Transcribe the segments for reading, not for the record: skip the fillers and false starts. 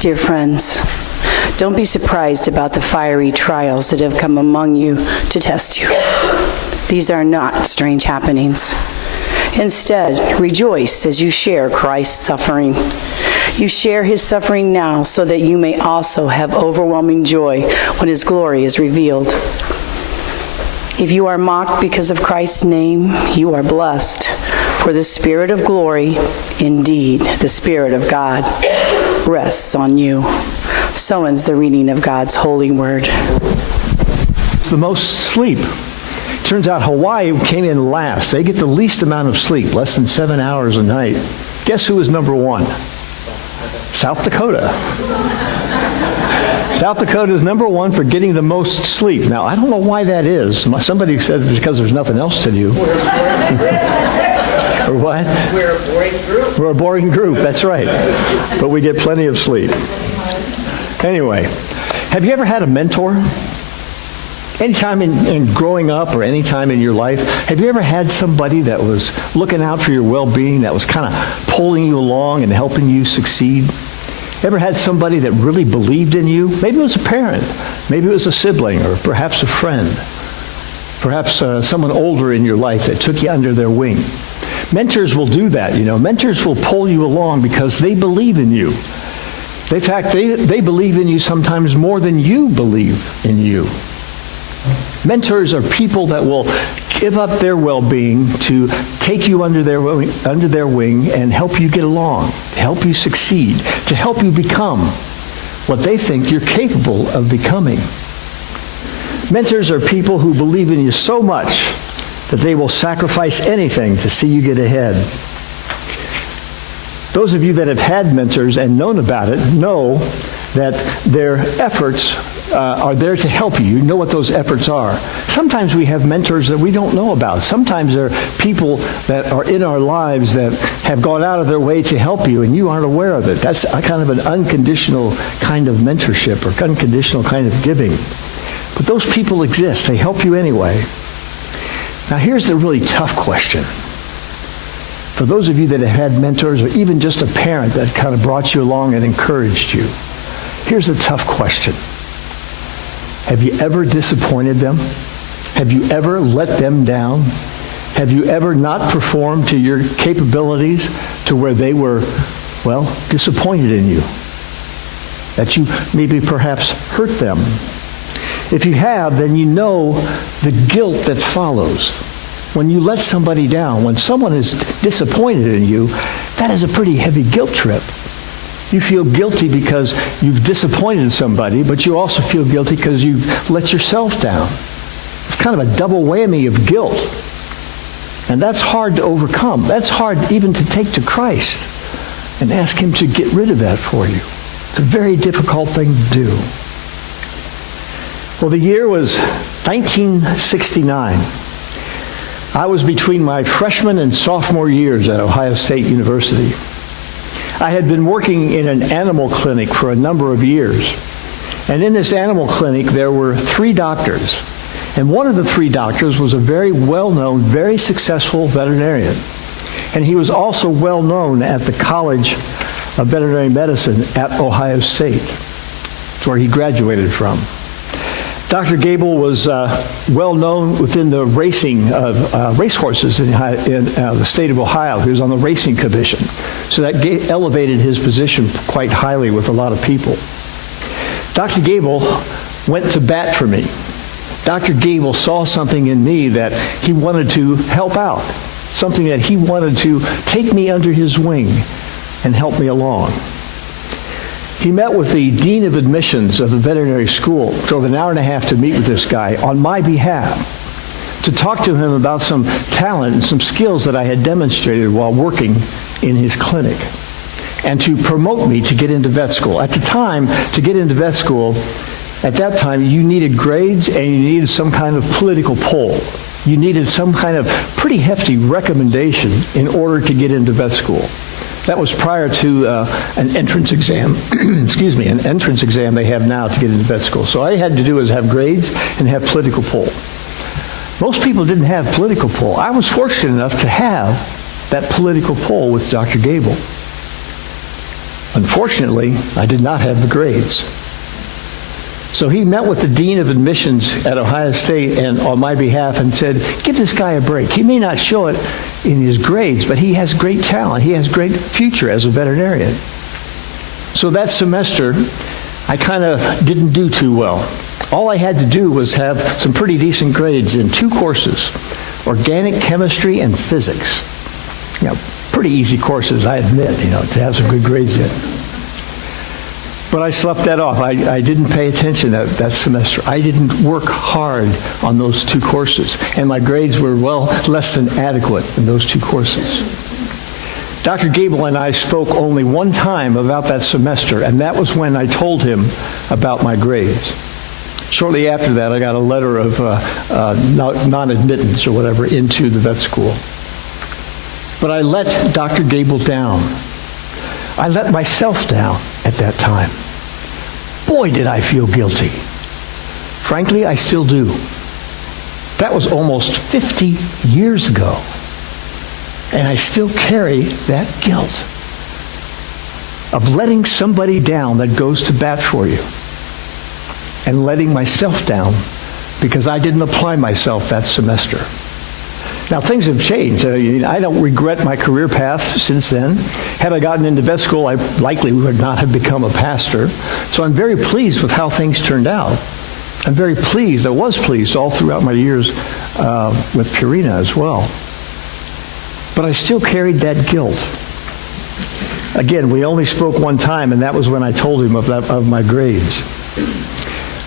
Dear friends, don't be surprised about the fiery trials that have come among you to test you. These are not strange happenings. Instead, rejoice as you share Christ's suffering. You share his suffering now so that you may also have overwhelming joy when his glory is revealed. If you are mocked because of Christ's name, you are blessed, for the Spirit of glory, indeed the Spirit of God, rests on you. So ends the reading of God's holy word. It's the most sleep. Turns out Hawaii came in last. They get the least amount of sleep, less than 7 hours a night. Guess who was number one? South Dakota. South Dakota is number one for getting the most sleep. Now, I don't know why that is. Somebody said it's because there's nothing else to do. Or what? We're a boring group. We're a boring group, that's right. But we get plenty of sleep. Anyway, have you ever had a mentor? Anytime in growing up or any time in your life, have you ever had somebody that was looking out for your well-being, that was kind of pulling you along and helping you succeed? Ever had somebody that really believed in you? Maybe it was a parent. Maybe it was a sibling or perhaps a friend. Perhaps someone older in your life that took you under their wing. Mentors will do that, you know. Mentors will pull you along because they believe in you. In fact, they believe in you sometimes more than you believe in you. Mentors are people that will give up their well-being to take you under their wing and help you get along, to help you succeed, to help you become what they think you're capable of becoming. Mentors are people who believe in you so much that they will sacrifice anything to see you get ahead. Those of you that have had mentors and known about it know that their efforts are there to help you. You know what those efforts are. Sometimes we have mentors that we don't know about. Sometimes there are people that are in our lives that have gone out of their way to help you and you aren't aware of it. That's a kind of an unconditional kind of mentorship or unconditional kind of giving. But those people exist. They help you anyway. Now here's the really tough question. For those of you that have had mentors or even just a parent that kind of brought you along and encouraged you, here's a tough question. Have you ever disappointed them? Have you ever let them down? Have you ever not performed to your capabilities to where they were, well, disappointed in you? That you maybe perhaps hurt them? If you have, then you know the guilt that follows. When you let somebody down, when someone is disappointed in you, that is a pretty heavy guilt trip. You feel guilty because you've disappointed somebody, but you also feel guilty because you've let yourself down. It's kind of a double whammy of guilt. And that's hard to overcome. That's hard even to take to Christ and ask him to get rid of that for you. It's a very difficult thing to do. Well, the year was 1969. I was between my freshman and sophomore years at Ohio State University. I had been working in an animal clinic for a number of years. And in this animal clinic, there were 3 doctors. And one of the 3 doctors was a very well-known, very successful veterinarian. And he was also well-known at the College of Veterinary Medicine at Ohio State. It's where he graduated from. Dr. Gable was well known within the racing of racehorses in the state of Ohio. He was on the racing commission. So that elevated his position quite highly with a lot of people. Dr. Gable went to bat for me. Dr. Gable saw something in me that he wanted to help out, something that he wanted to take me under his wing and help me along. He met with the dean of admissions of the veterinary school, drove an hour and a half to meet with this guy on my behalf, to talk to him about some talent and some skills that I had demonstrated while working in his clinic, and to promote me to get into vet school. At the time, to get into vet school, at that time, you needed grades and you needed some kind of political pull. You needed some kind of pretty hefty recommendation in order to get into vet school. That was prior to an entrance exam, an entrance exam they have now to get into vet school. So all I had to do was have grades and have political pull. Most people didn't have political pull. I was fortunate enough to have that political pull with Dr. Gable. Unfortunately, I did not have the grades. So he met with the dean of admissions at Ohio State and on my behalf and said, give this guy a break. He may not show it in his grades, but he has great talent. He has great future as a veterinarian. So that semester, I kind of didn't do too well. All I had to do was have some pretty decent grades in 2 courses, organic chemistry and physics. Pretty easy courses, I admit, to have some good grades in. But I slept that off. I didn't pay attention that semester. I didn't work hard on those 2 courses, and my grades were well less than adequate in those 2 courses. Dr. Gable and I spoke only one time about that semester, and that was when I told him about my grades. Shortly after that, I got a letter of non-admittance or whatever into the vet school. But I let Dr. Gable down. I let myself down at that time. Boy, did I feel guilty. Frankly, I still do. That was almost 50 years ago. And I still carry that guilt of letting somebody down that goes to bat for you and letting myself down because I didn't apply myself that semester. Now, things have changed. I don't regret my career path since then. Had I gotten into vet school, I likely would not have become a pastor. So I'm very pleased with how things turned out. I'm very pleased. I was pleased all throughout my years with Purina as well. But I still carried that guilt. Again, we only spoke one time, and that was when I told him of my grades.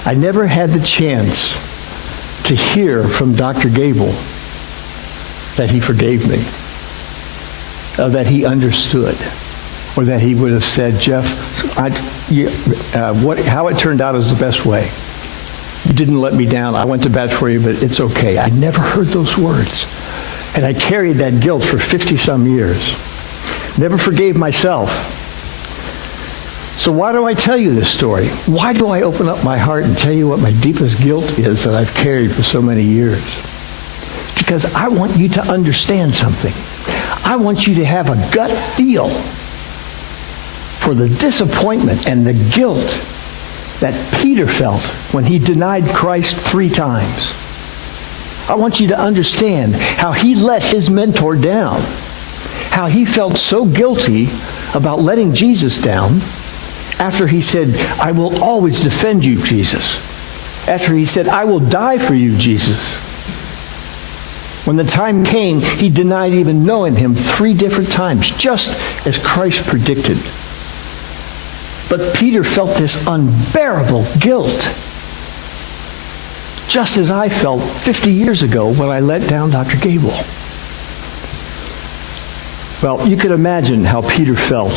I never had the chance to hear from Dr. Gable that he forgave me, that he understood, or that he would have said, Jeff, how it turned out is the best way. You didn't let me down. I went to bat for you, but it's okay. I never heard those words. And I carried that guilt for 50-some years. Never forgave myself. So why do I tell you this story? Why do I open up my heart and tell you what my deepest guilt is that I've carried for so many years? Because I want you to understand something. I want you to have a gut feel for the disappointment and the guilt that Peter felt when he denied Christ 3 times. I want you to understand how he let his mentor down, how he felt so guilty about letting Jesus down after he said, I will always defend you, Jesus. After he said, I will die for you, Jesus. When the time came, he denied even knowing him 3 different times, just as Christ predicted. But Peter felt this unbearable guilt, just as I felt 50 years ago when I let down Dr. Gable. Well, you could imagine how Peter felt.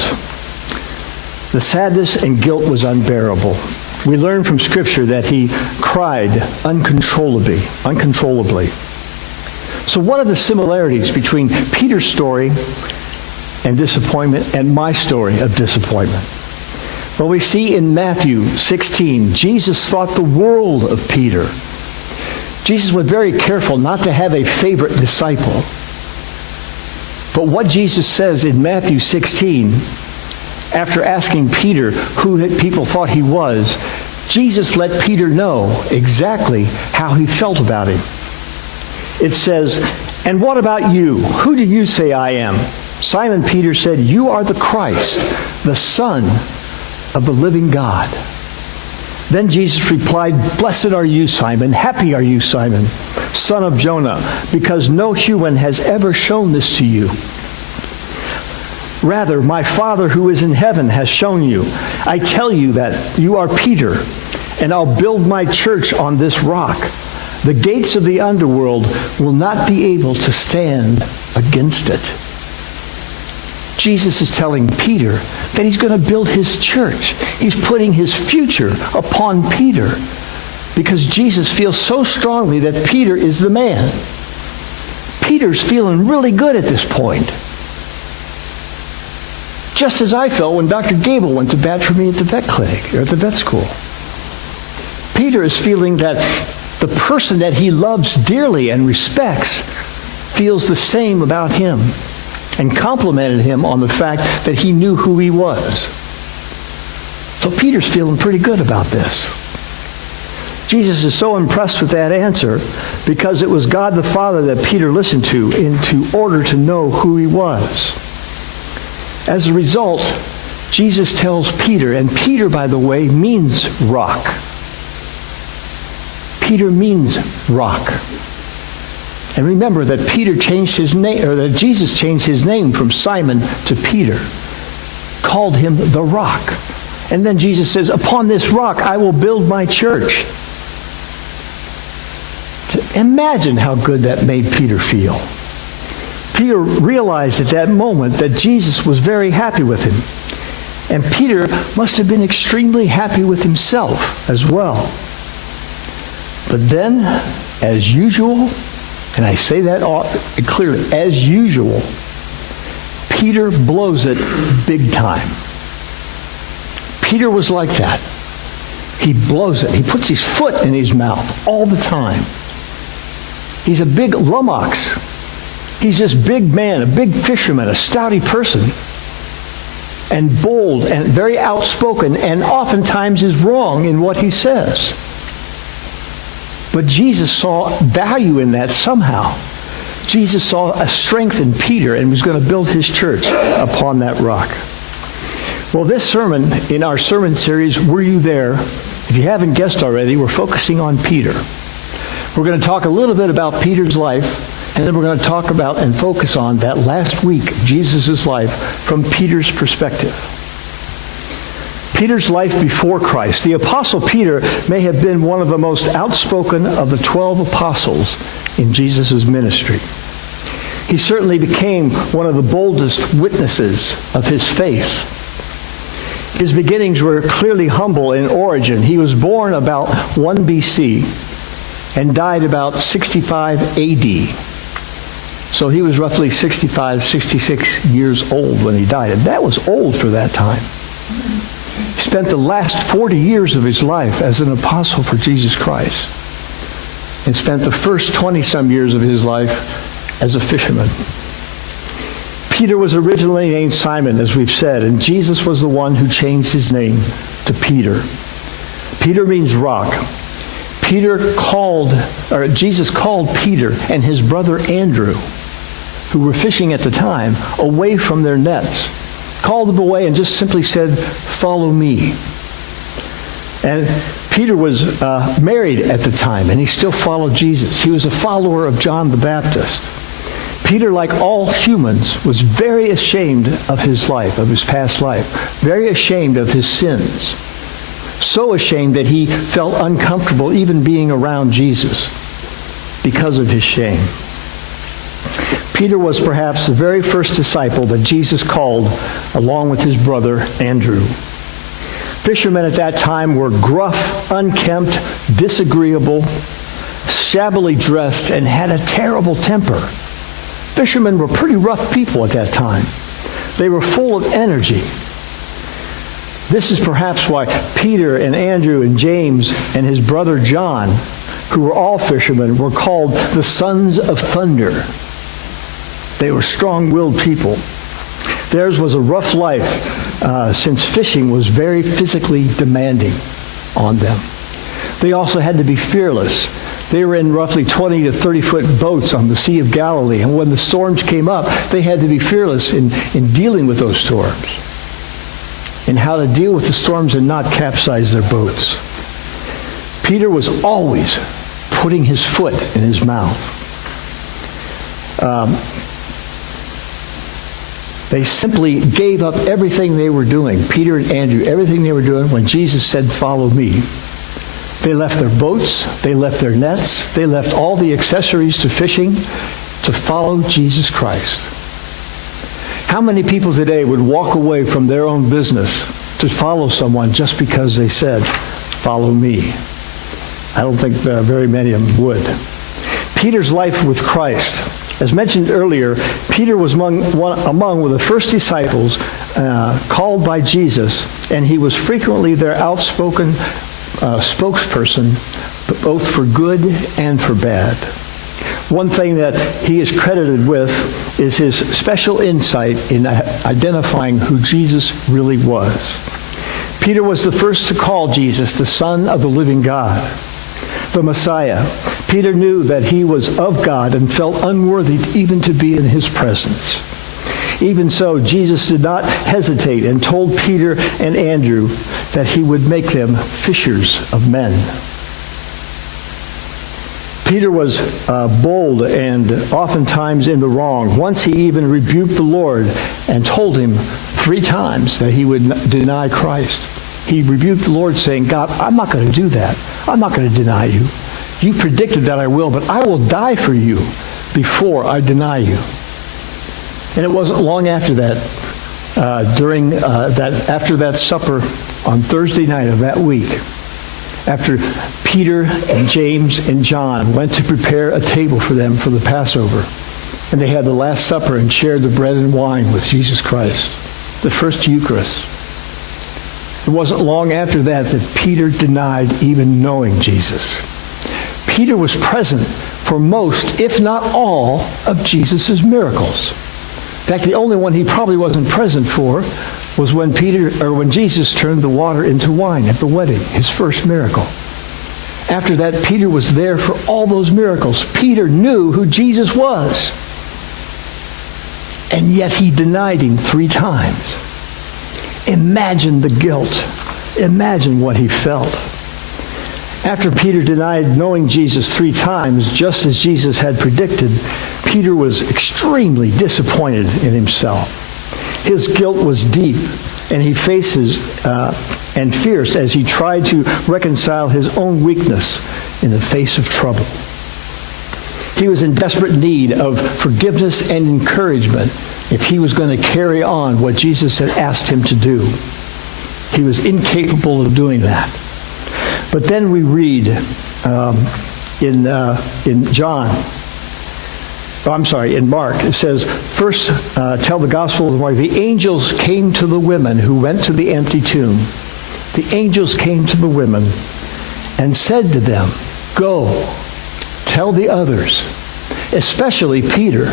The sadness and guilt was unbearable. We learn from Scripture that he cried uncontrollably. So what are the similarities between Peter's story and disappointment and my story of disappointment? Well, we see in Matthew 16, Jesus thought the world of Peter. Jesus was very careful not to have a favorite disciple. But what Jesus says in Matthew 16, after asking Peter who people thought he was, Jesus let Peter know exactly how he felt about him. It says, and what about you? Who do you say I am? Simon Peter said, you are the Christ, the Son of the living God. Then Jesus replied, blessed are you, Simon. Happy are you, Simon, son of Jonah, because no human has ever shown this to you. Rather, my Father who is in heaven has shown you. I tell you that you are Peter, and I'll build my church on this rock. The gates of the underworld will not be able to stand against it. Jesus is telling Peter that he's going to build his church. He's putting his future upon Peter because Jesus feels so strongly that Peter is the man. Peter's feeling really good at this point. Just as I felt when Dr. Gable went to bat for me at the vet clinic or at the vet school. Peter is feeling that the person that he loves dearly and respects feels the same about him and complimented him on the fact that he knew who he was. So Peter's feeling pretty good about this. Jesus is so impressed with that answer because it was God the Father that Peter listened to in order to know who he was. As a result, Jesus tells Peter, and Peter, by the way, means rock. Peter means rock. And remember that Peter changed his name, or that Jesus changed his name from Simon to Peter, called him the rock. And then Jesus says, upon this rock I will build my church. Imagine how good that made Peter feel. Peter realized at that moment that Jesus was very happy with him. And Peter must have been extremely happy with himself as well. But then, as usual, and I say that clearly, as usual, Peter blows it big time. Peter was like that. He blows it. He puts his foot in his mouth all the time. He's a big lummox. He's this big man, a big fisherman, a stouty person, and bold and very outspoken, and oftentimes is wrong in what he says. But Jesus saw value in that somehow. Jesus saw a strength in Peter and was going to build his church upon that rock. Well, this sermon, in our sermon series, Were You There? If you haven't guessed already, we're focusing on Peter. We're going to talk a little bit about Peter's life, and then we're going to talk about and focus on that last week of Jesus' life from Peter's perspective. Peter's life before Christ. The Apostle Peter may have been one of the most outspoken of the 12 apostles in Jesus' ministry. He certainly became one of the boldest witnesses of his faith. His beginnings were clearly humble in origin. He was born about 1 BC and died about 65 AD. So he was roughly 65, 66 years old when he died. And that was old for that time. He spent the last 40 years of his life as an apostle for Jesus Christ and spent the first 20-some years of his life as a fisherman. Peter was originally named Simon, as we've said, and Jesus was the one who changed his name to Peter. Peter means rock. Jesus called Peter and his brother Andrew, who were fishing at the time, away from their nets. Called them away and just simply said, "Follow me." And Peter was married at the time, and he still followed Jesus. He was a follower of John the Baptist. Peter, like all humans, was very ashamed of his life, of his past life, very ashamed of his sins. So ashamed that he felt uncomfortable even being around Jesus because of his shame. Peter was perhaps the very first disciple that Jesus called along with his brother Andrew. Fishermen at that time were gruff, unkempt, disagreeable, shabbily dressed, and had a terrible temper. Fishermen were pretty rough people at that time. They were full of energy. This is perhaps why Peter and Andrew and James and his brother John, who were all fishermen, were called the sons of thunder. They were strong-willed people. Theirs was a rough life since fishing was very physically demanding on them. They also had to be fearless. They were in roughly 20 to 30-foot boats on the Sea of Galilee, and when the storms came up, they had to be fearless in dealing with those storms, and how to deal with the storms and not capsize their boats. Peter was always putting his foot in his mouth. They simply gave up everything they were doing, Peter and Andrew, everything they were doing when Jesus said, "Follow me." They left their boats, they left their nets, they left all the accessories to fishing to follow Jesus Christ. How many people today would walk away from their own business to follow someone just because they said, "Follow me"? I don't think very many of them would. Peter's life with Christ. As mentioned earlier, Peter was among the first disciples called by Jesus, and he was frequently their outspoken spokesperson, both for good and for bad. One thing that he is credited with is his special insight in identifying who Jesus really was. Peter was the first to call Jesus the Son of the living God, the Messiah. Peter knew that he was of God and felt unworthy even to be in his presence. Even so, Jesus did not hesitate and told Peter and Andrew that he would make them fishers of men. Peter was bold and oftentimes in the wrong. Once he even rebuked the Lord and told him 3 times that he would deny Christ. He rebuked the Lord saying, God, I'm not going to do that. I'm not going to deny you. You predicted that I will, but I will die for you before I deny you. And it wasn't long after that, after that supper on Thursday night of that week, after Peter and James and John went to prepare a table for them for the Passover, and they had the Last Supper and shared the bread and wine with Jesus Christ, the first Eucharist. It wasn't long after that Peter denied even knowing Jesus. Peter was present for most, if not all, of Jesus' miracles. In fact, the only one he probably wasn't present for was when Jesus turned the water into wine at the wedding, his first miracle. After that, Peter was there for all those miracles. Peter knew who Jesus was. And yet he denied him 3 times. Imagine the guilt. Imagine what he felt. After Peter denied knowing Jesus 3 times, just as Jesus had predicted, Peter was extremely disappointed in himself. His guilt was deep, and he faces and fierce as he tried to reconcile his own weakness in the face of trouble. He was in desperate need of forgiveness and encouragement if he was going to carry on what Jesus had asked him to do. He was incapable of doing that. But then we read in Mark, it says, first tell the gospel of Mark, the angels came to the women who went to the empty tomb. The angels came to the women and said to them, go, tell the others, especially Peter,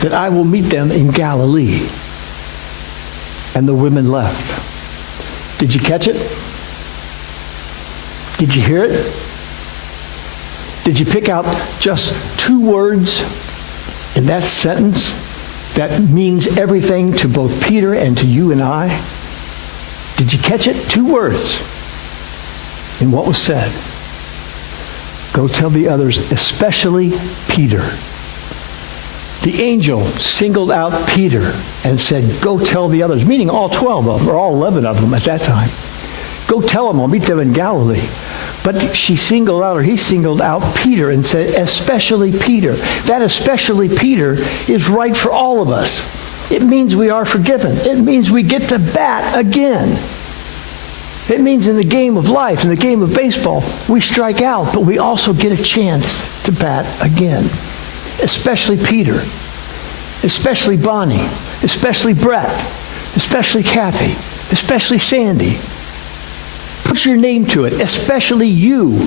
that I will meet them in Galilee. And the women left. Did you catch it? Did you hear it? Did you pick out just 2 words in that sentence that means everything to both Peter and to you and I? Did you catch it? 2 words in what was said. Go tell the others, especially Peter. The angel singled out Peter and said, go tell the others, meaning all 12 of them, or all 11 of them at that time. Go tell them, I'll meet them in Galilee. But he singled out Peter and said, especially Peter. That especially Peter is right for all of us. It means we are forgiven. It means we get to bat again. It means in the game of life, in the game of baseball, we strike out, but we also get a chance to bat again. Especially Peter. Especially Bonnie. Especially Brett. Especially Kathy. Especially Sandy. Put your name to it, especially you.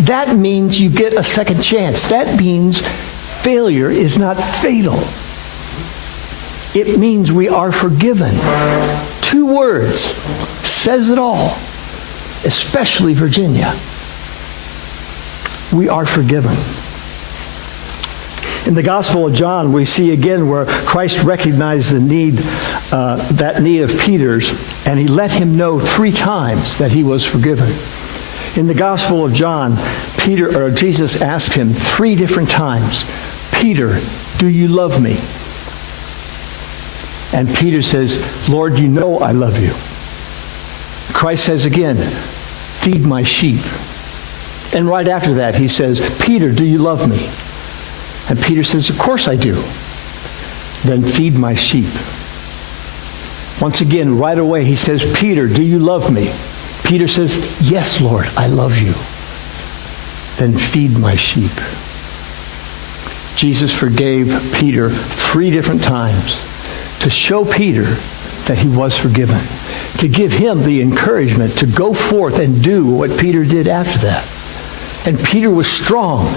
That means you get a second chance. That means failure is not fatal. It means we are forgiven. 2 words says it all, especially Virginia. We are forgiven. In the Gospel of John, we see again where Christ recognized the need, that need of Peter's, and he let him know 3 times that he was forgiven. In the Gospel of John, Jesus asked him 3 different times, Peter, do you love me? And Peter says, Lord, you know I love you. Christ says again, feed my sheep. And right after that, he says, Peter, do you love me? And Peter says, of course I do. Then feed my sheep. Once again, right away, he says, Peter, do you love me? Peter says, yes, Lord, I love you. Then feed my sheep. Jesus forgave Peter 3 different times to show Peter that he was forgiven, to give him the encouragement to go forth and do what Peter did after that. And Peter was strong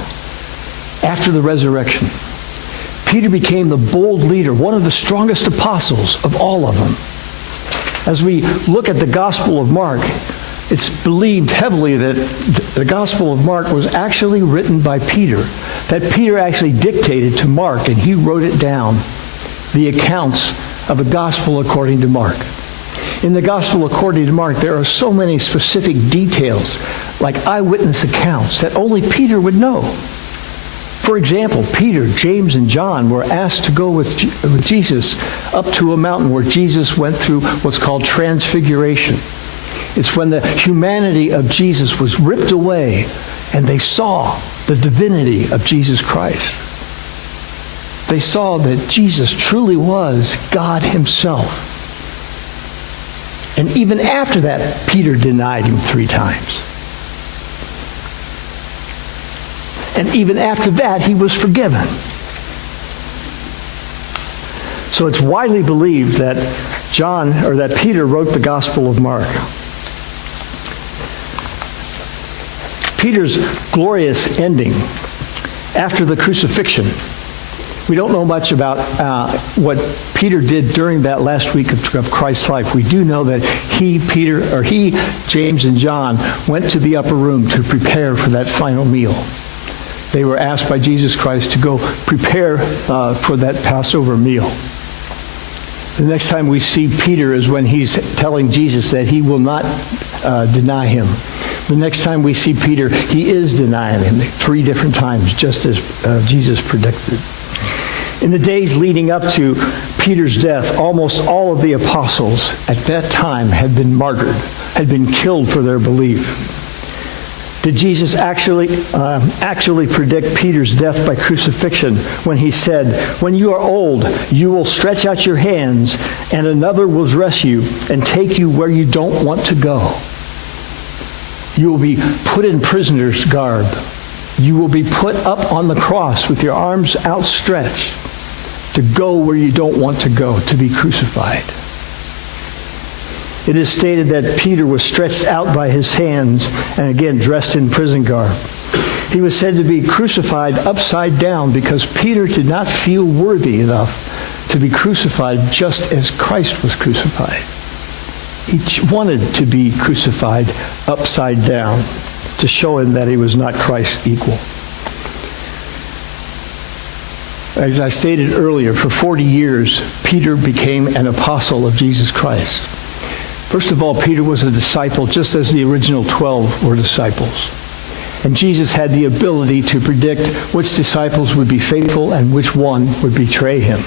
after the resurrection. Peter became the bold leader, one of the strongest apostles of all of them. As we look at the Gospel of Mark, it's believed heavily that the Gospel of Mark was actually written by Peter, that Peter actually dictated to Mark, and he wrote it down, the accounts of the Gospel according to Mark. In the Gospel according to Mark, there are so many specific details, like eyewitness accounts, that only Peter would know. For example, Peter, James, and John were asked to go with Jesus up to a mountain where Jesus went through what's called transfiguration. It's when the humanity of Jesus was ripped away and they saw the divinity of Jesus Christ. They saw that Jesus truly was God himself. And even after that, Peter denied him 3 times. And even after that, he was forgiven. So it's widely believed that that Peter wrote the Gospel of Mark. Peter's glorious ending after the crucifixion. We don't know much about what Peter did during that last week of Christ's life. We do know that he, James, and John went to the upper room to prepare for that final meal. They were asked by Jesus Christ to go prepare for that Passover meal. The next time we see Peter is when he's telling Jesus that he will not deny him. The next time we see Peter, he is denying him 3 different times, just as Jesus predicted. In the days leading up to Peter's death, almost all of the apostles at that time had been martyred, had been killed for their belief. Did Jesus actually predict Peter's death by crucifixion when he said, "When you are old, you will stretch out your hands, and another will dress you and take you where you don't want to go. You will be put in prisoner's garb. You will be put up on the cross with your arms outstretched to go where you don't want to go, to be crucified." It is stated that Peter was stretched out by his hands and again dressed in prison garb. He was said to be crucified upside down because Peter did not feel worthy enough to be crucified just as Christ was crucified. He wanted to be crucified upside down to show him that he was not Christ's equal. As I stated earlier, for 40 years, Peter became an apostle of Jesus Christ. First of all, Peter was a disciple, just as the original 12 were disciples. And Jesus had the ability to predict which disciples would be faithful and which one would betray him.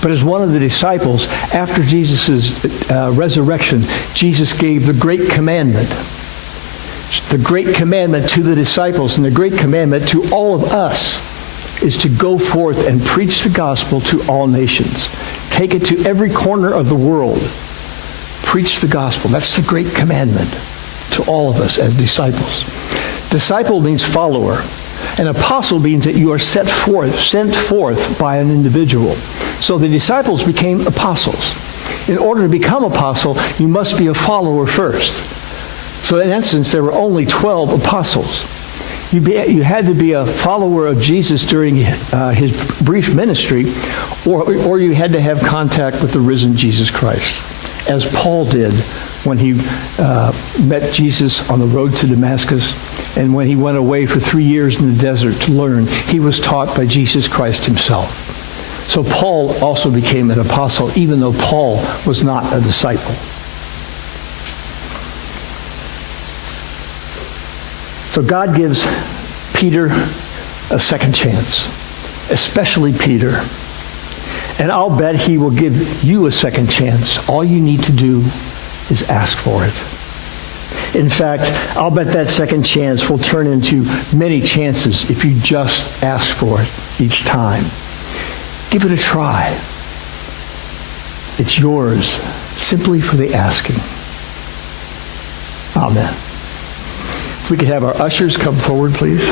But as one of the disciples, after Jesus' resurrection, Jesus gave the great commandment. The great commandment to the disciples and the great commandment to all of us is to go forth and preach the gospel to all nations. Take it to every corner of the world. Preach the gospel. That's the great commandment to all of us as disciples. Disciple means follower. An apostle means that you are sent forth by an individual. So the disciples became apostles. In order to become apostle, you must be a follower first. So in essence, there were only 12 apostles. You had to be a follower of Jesus during his brief ministry, or you had to have contact with the risen Jesus Christ, as Paul did when he met Jesus on the road to Damascus, and when he went away for 3 years in the desert to learn. He was taught by Jesus Christ himself. So Paul also became an apostle, even though Paul was not a disciple. So God gives Peter a second chance, especially Peter. And I'll bet he will give you a second chance. All you need to do is ask for it. In fact, I'll bet that second chance will turn into many chances if you just ask for it each time. Give it a try. It's yours simply for the asking. Amen. If we could have our ushers come forward, please.